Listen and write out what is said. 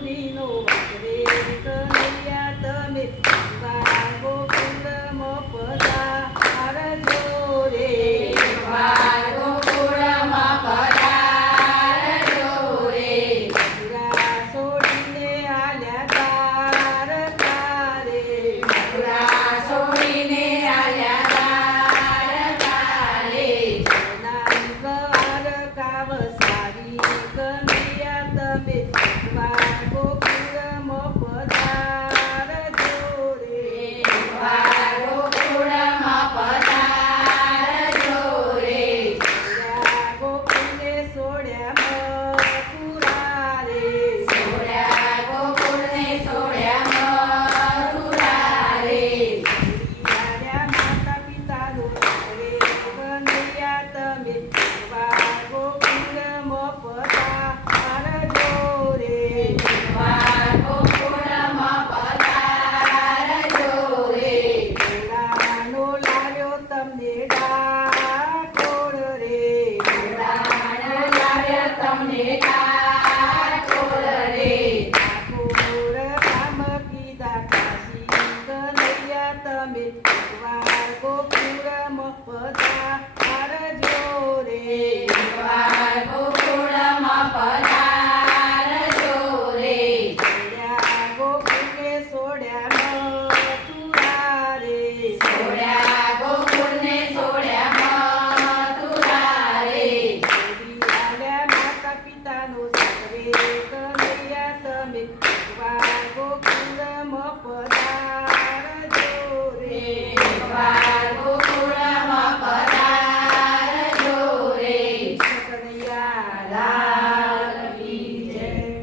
कुणीनो वेत नैयात मित्रा गोकुल मपदा हरजो रे गोकुळ मपदा हरजो रे मथुरा सोडीने आल्या तारका रे सोडीने आल्या तारका रे नांग आरका वसारी कन्यात मित्रा of birth